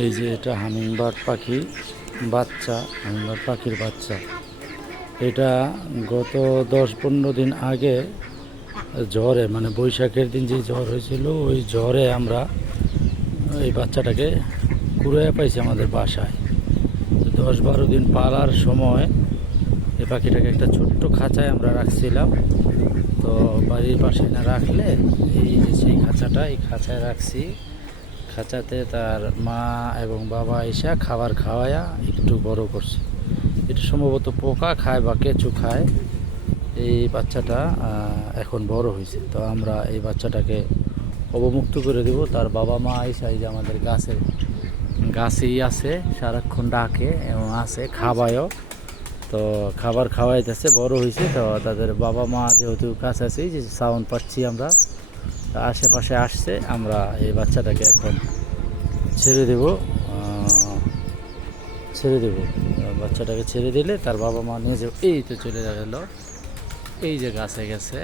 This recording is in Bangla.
এই যে এটা হামিংবার্ড পাখি বাচ্চা, হামিংবার্ড পাখির বাচ্চা। এটা গত 10-15 দিন আগে ঝড়ে, মানে বৈশাখের দিন যে ঝড় হয়েছিল, ওই ঝড়ে আমরা এই বাচ্চাটাকে কুড়িয়ে পাইছি আমাদের বাসায়। 10-12 দিন পালার সময় এই পাখিটাকে একটা ছোট্ট খাঁচায় আমরা রাখছিলাম। তো বাড়ির পাশে না রাখলে, এই যে সেই খাঁচাটা, এই খাঁচায় রাখছি। খাঁচাতে তার মা এবং বাবা এসে খাবার খাওয়ায়া একটু বড় করছে। এটা সম্ভবত পোকা খায় বা কেঁচু খায়। এই বাচ্চাটা এখন বড় হয়েছে। তো আমরা এই বাচ্চাটাকে অবমুক্ত করে দেব। তার বাবা মা এসে, এই যে আমাদের গাছেই আছে, সারাক্ষণ ডাকে এবং আছে, খাওয়ায়ও। তো খাবার খাওয়াইতেছে, বড় হয়েছে। তো তাদের বাবা মা যেহেতু কাছাকাছি, যে সাউন্ড পাচ্ছি আমরা, আশেপাশে আসছে, আমরা এই বাচ্চাটাকে এখন ছেড়ে দেব। বাচ্চাটাকে ছেড়ে দিলে তার বাবা মা নিয়ে যাবে। এই তো চলে গেল, এই যে গাছে গেছে।